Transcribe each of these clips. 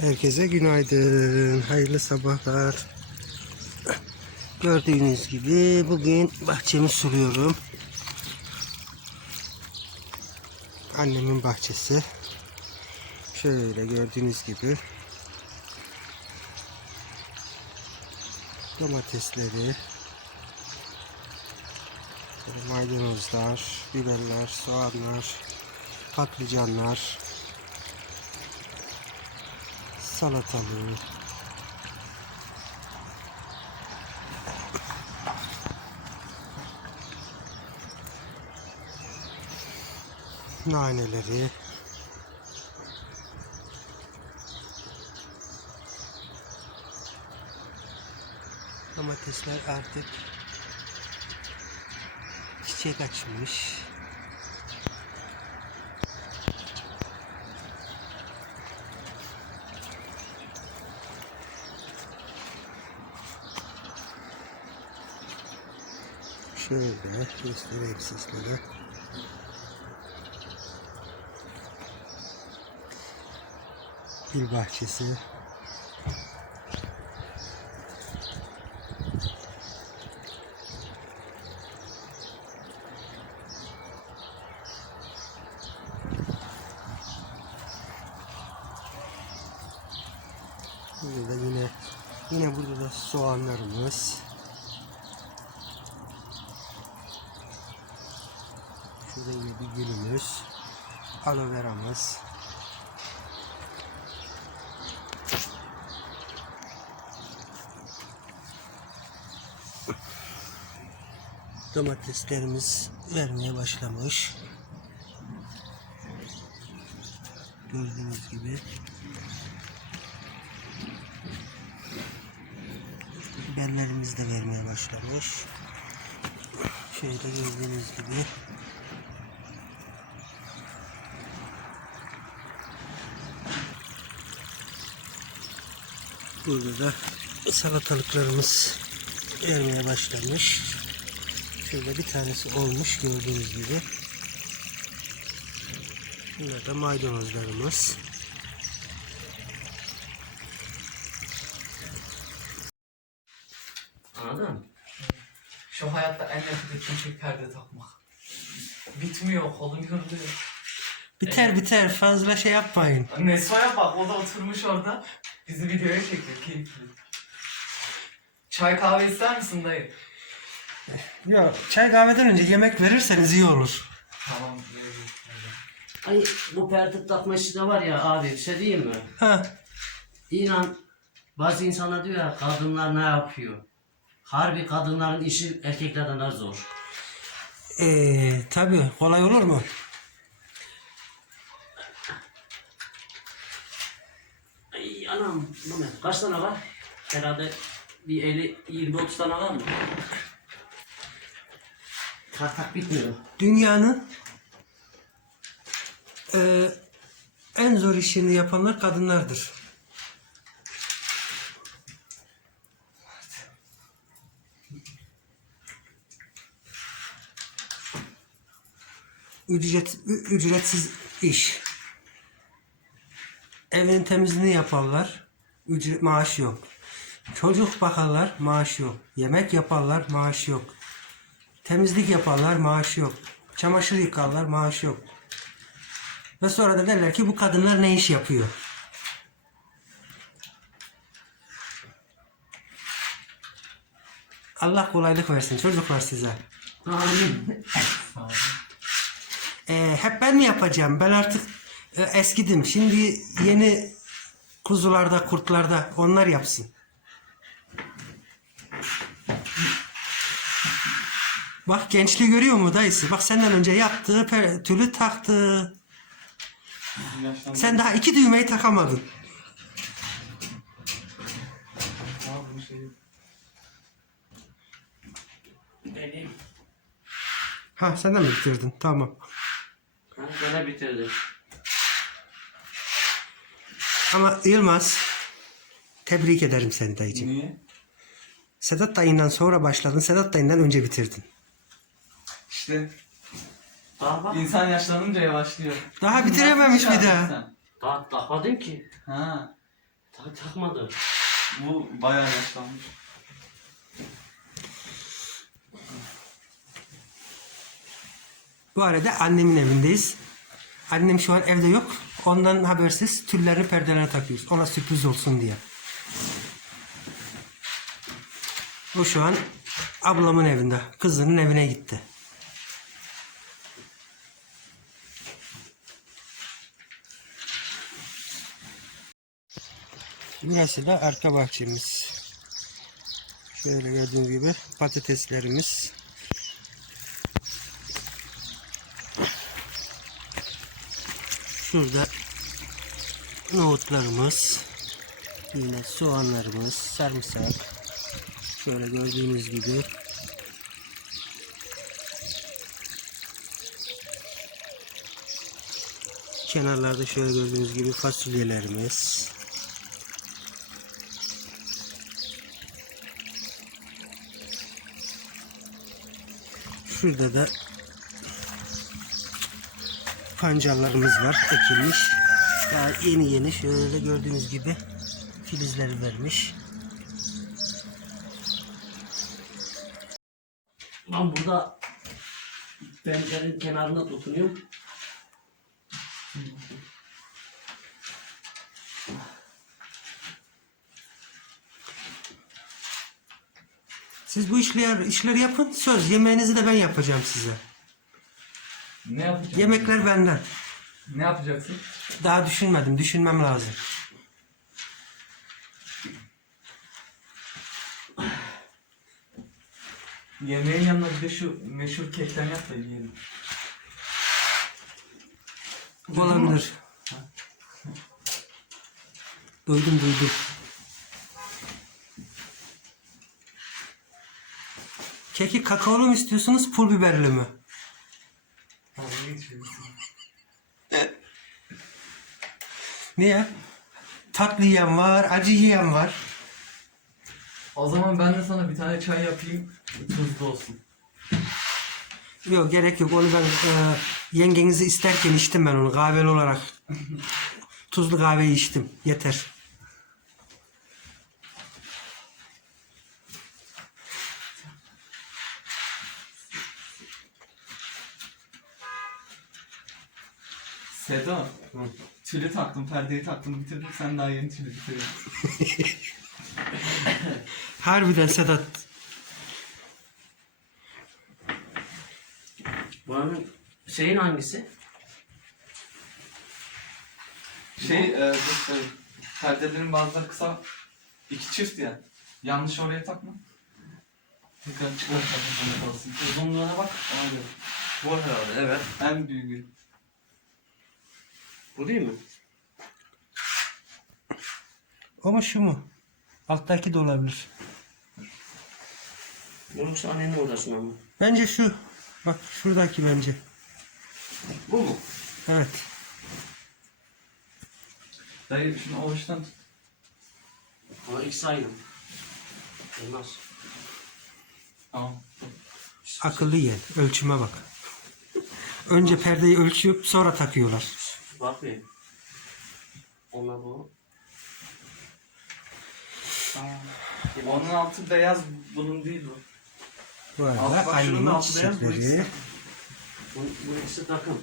Herkese günaydın. Hayırlı sabahlar. Gördüğünüz gibi bugün bahçemi suluyorum. Annemin bahçesi. Şöyle gördüğünüz gibi. Domatesleri, maydanozlar, biberler, soğanlar, patlıcanlar, salatalığı. Naneleri. Domatesler artık çiçek açmış. Şöyle göstereyim sizlere. Gül bahçesi. Burada yine yine burada da soğanlarımız. Şurada yine bir gülümüz. Aloe veramız. Domateslerimiz vermeye başlamış. Gördüğünüz gibi. Biberlerimiz de vermeye başlamış. Şöyle gördüğünüz gibi. Burada da salatalıklarımız vermeye başlamış. Şöyle bir tanesi olmuş gördüğünüz gibi. Bunlar da maydanozlarımız. Anladın mı? Şu hayatta en nefret ettiğim şey perde takmak. Bitmiyor, kolum yoruluyor. Biter biter fazla şey yapmayın. Nesva'ya bak, o da oturmuş orada. Bizi videoya çekiyor, keyifli. Çay kahve ister misin dayı? Yok çay kahveden önce yemek verirseniz iyi olur. Tamam. Ay bu perde takma işi de var ya abi bir şey diyeyim mi? Ha. İnan bazı insanlar diyor ya kadınlar ne yapıyor? Harbi kadınların işi erkeklerden daha zor. Ee, tabii kolay olur mu? Bu ne? Kaç tane var? Herhalde bir 50 20-30 tane var mı? Tartak bitmiyor. Dünyanın e, en zor işini yapanlar kadınlardır. Ücret, ücretsiz iş. Evin temizliğini yaparlar. Ücret, maaş yok. Çocuk bakarlar, maaş yok. Yemek yaparlar, maaş yok. Temizlik yaparlar, maaş yok. Çamaşır yıkarlar, maaş yok. Ve sonra da derler ki bu kadınlar ne iş yapıyor? Allah kolaylık versin çocuklar size. Amin. Ee, hep ben mi yapacağım? Ben artık e, eskidim. Şimdi yeni kuzularda, kurtlarda onlar yapsın. Bak gençliği görüyor mu dayısı? Bak senden önce yaptı, tülü taktı. Sen daha iki düğmeyi takamadın. Ha sen de mi bitirdin? Tamam. Ben gene bitirdim. Ama Yılmaz tebrik ederim seni dayıcım. Niye? Sedat dayından sonra başladın. Sedat dayından önce bitirdin. İşte Daha bak. insan yaşlanınca yavaşlıyor. Daha bitirememiş bir daha. sen? Daha takmadım ki. Ha. Ta takmadım. Bu bayağı yaşlanmış. Bu arada annemin evindeyiz. Annem şu an evde yok. Ondan habersiz tüllerini perdelerine takıyoruz. Ona sürpriz olsun diye. O şu an ablamın evinde. Kızının evine gitti. Burası da arka bahçemiz. Şöyle gördüğünüz gibi patateslerimiz. Şurada nohutlarımız, yine soğanlarımız, sarımsak. Şöyle gördüğünüz gibi. Kenarlarda şöyle gördüğünüz gibi fasulyelerimiz. Şurada da pancarlarımız var ekilmiş. Daha yeni yeni şöyle gördüğünüz gibi filizleri vermiş. Ben burada pencerenin kenarında tutunuyorum. Siz bu işleri, işleri yapın. Söz yemeğinizi de ben yapacağım size. Ne yapacaksın? Yemekler benden. Ne yapacaksın? Daha düşünmedim. Düşünmem lazım. Yemeğin yanına bir de şu meşhur kekten yap da yiyelim. Olabilir. Duydum duydum. Keki kakaolu mu istiyorsunuz, pul biberli mi? Niye? Tatlı yiyen var, acı yiyen var. O zaman ben de sana bir tane çay yapayım. Tuzlu olsun. Yok gerek yok. Onu ben e, yengenizi isterken içtim ben onu kahveli olarak. Tuzlu kahveyi içtim. Yeter. Seda. Tülü taktım, perdeyi taktım, bitirdim. Sen daha yeni tülü bitirdin. Harbiden Sedat. Buranın şeyin hangisi? Şey, e, e, perdelerin bazıları kısa, iki çift ya. Yanlış oraya takma. Tekrar çıkar takma kalsın. Uzunluğuna bak, ona göre. Bu herhalde evet. En büyüğü. Bu değil mi? O mu şu mu? Alttaki de olabilir. Yoksa annenin odasına mı? Bence şu. Bak şuradaki bence. Bu mu? Evet. Dayı şunu ovuçtan tut. Ama ikisi aynı. Olmaz. Tamam. Akıllı ye. Ölçüme bak. Önce perdeyi ölçüp sonra takıyorlar. Bak bir. Ona bu. Tamam. Onun altı beyaz, bunun değil bu. Bu arada annemin altı beyaz, bu çiçekleri. ikisi. Bu, bu ikisi takım.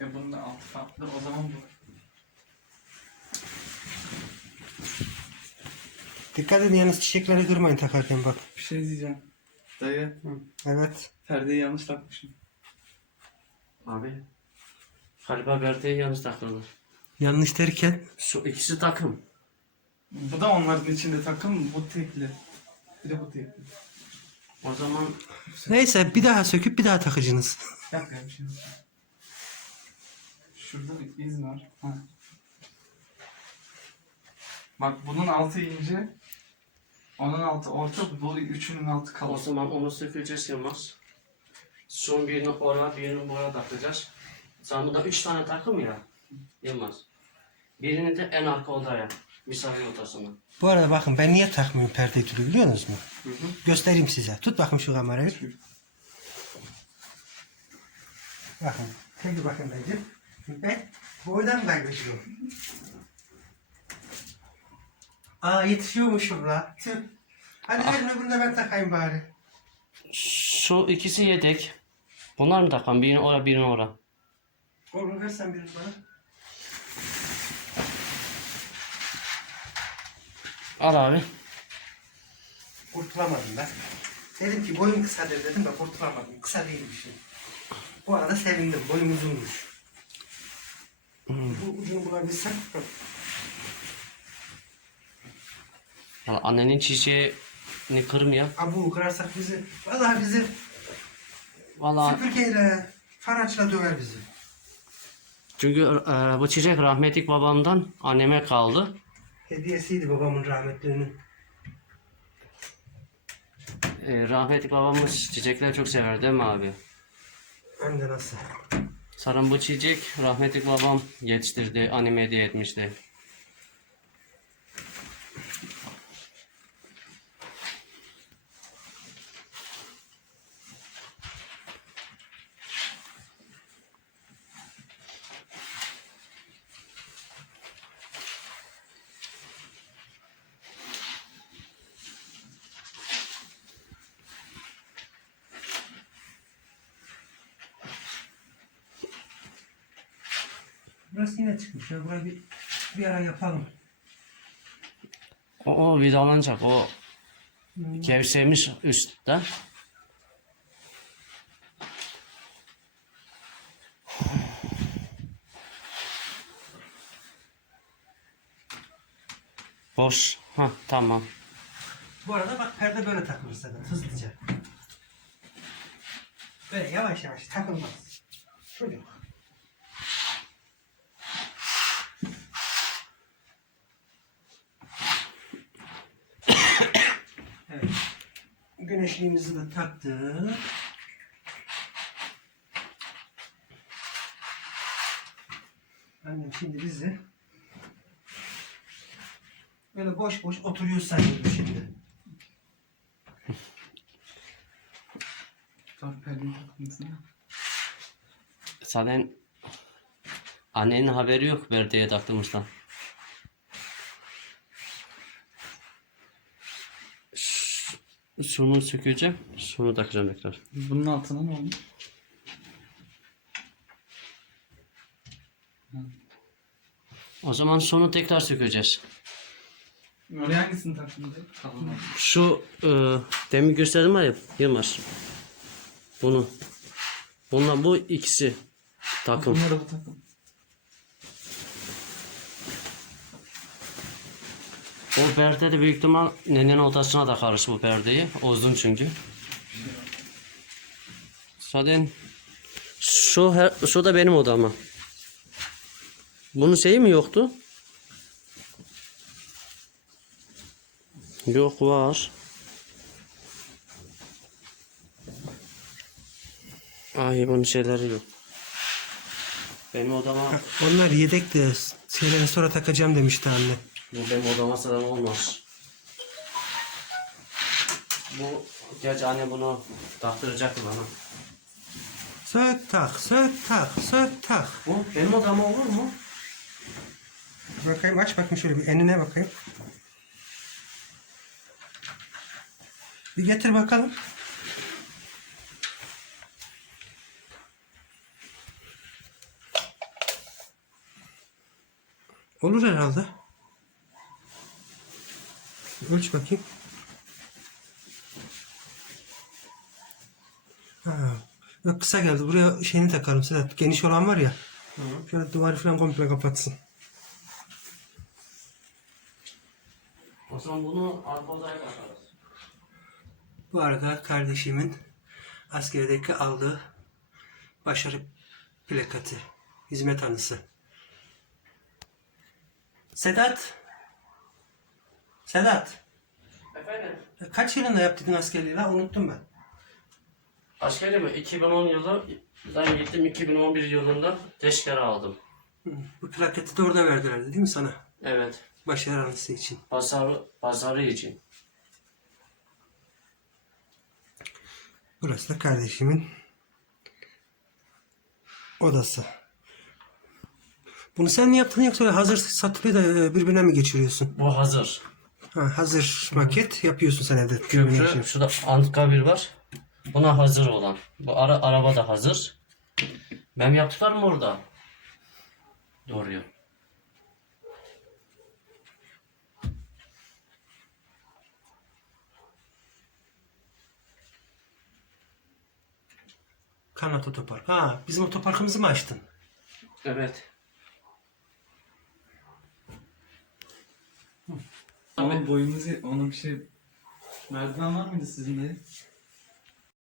E bunun da altı farklı. O zaman bu. Dikkat edin yalnız çiçekleri kırmayın takarken bak. Bir şey diyeceğim. Dayı, Evet. perdeyi yanlış takmışım. Abi. Galiba Berte'ye yanlış takılır. Yanlış derken Şu ikisi takım. Bu da onların içinde takım, bu tekli. Bir de bu tekli. O zaman neyse bir daha söküp bir daha takıcınız. Bir dakika bir şey. Şurada bir iz var. Ha. Bak bunun altı ince. Onun altı orta, bu üçünün altı o kalın. zaman onu sökeceğiz Yılmaz. Son birini oraya, birini buraya takacağız. Sen burada üç tane takım ya Yılmaz. Birini de en arka odaya. Misafir odasına. Bu arada bakın ben niye takmıyorum perde tülü biliyor musunuz? Hı hı. Göstereyim size. Tut bakın şu kamerayı. Bakın. Peki bakın dayıcım. Ben boydan kaybediyorum. Aa yetişiyormuşum la. Tüh. Hadi verin öbürünü de ben takayım bari. Şu ikisi yedek. Bunlar mı takan? Birini ora birini ora. Oğlum versen birini bana. Al abi. Kurtulamadım ben. Dedim ki boyum kısadır dedim de kurtulamadım. Kısa değilmiş. Bu arada sevindim. Boyum uzunmuş. Bu ucunu bulabilsem. Ya annenin çiçeğini kırmıyor. Abu kırarsak bizi. Vallahi bizi Vallahi süpürgeyle, faraçla döver bizi. çünkü e, bu çiçek rahmetlik babamdan anneme kaldı. Hediyesiydi babamın rahmetlinin. E, rahmetlik babamız çiçekleri çok sever değil mi abi? Hem de nasıl. Sanırım bu çiçek rahmetlik babam yetiştirdi, anneme hediye etmişti. Burası yine çıkmış ya. Burayı bir, bir ara yapalım. O, o vidalanacak, o gevşemiş üstte. Boş. Ha tamam. Bu arada bak perde böyle takılır zaten hızlıca. Böyle yavaş yavaş takılmaz. Çocuk. evet. Güneşliğimizi de taktık. Annem şimdi bizi böyle boş boş oturuyor sanıyordu şimdi. Zaten annenin haberi yok verdiğe taktığımızdan. Şunu sökeceğim. Şunu takacağım tekrar. Bunun altına ne oldu? O zaman şunu tekrar sökeceğiz. Oraya hangisini taktın. Şu e, demin gösterdim var ya Yılmaz. Bunu. Bununla bu ikisi takım. Bunları bu takım. O perde de büyük ihtimal nenenin odasına takarız bu perdeyi. Uzun çünkü. Zaten şu, her, şu da benim odama. Bunun şeyi mi yoktu? Yok var. Ay bunun şeyleri yok. Benim odama Onlar yedek de şeyleri sonra takacağım demişti anne. Bu benim odama sıram olmaz. Bu gerçi anne bunu taktıracaktı bana. Sök tak, sök tak, sök tak. Bu benim odama olur mu? Bakayım aç bakayım şöyle bir enine bakayım. Bir getir bakalım. Olur herhalde. Ölç bakayım. Ha. Yok kısa geldi. Buraya şeyini takarım Sedat. Geniş olan var ya. Şöyle duvarı falan komple kapatsın. O zaman bunu arka odaya takarız. Bu arada kardeşimin askerdeki aldığı başarı plakatı, hizmet anısı. Sedat. Sedat. Efendim? Kaç yılında yaptın askerliği la? Unuttum ben. Askeri mi? 2010 yılı ben gittim 2011 yılında teşkere aldım. Hı, Bu plaketi de orada verdiler değil mi sana? Evet. Anısı için. Pazarı, pazarı için. Burası da kardeşimin odası. Bunu sen mi yaptın yoksa hazır satılıyor da e, birbirine mi geçiriyorsun? Bu hazır. Ha, hazır maket yapıyorsun sen evde. Köprü, şurada anıtkabir var. Buna hazır olan. Bu ara, araba da hazır. Benim yaptıklarım orada. Doğruyor. Kanat otopark. Ha, bizim otoparkımızı mı açtın? Evet. Ama boyunuz onun bir şey... Merdiven var mıydı sizin de?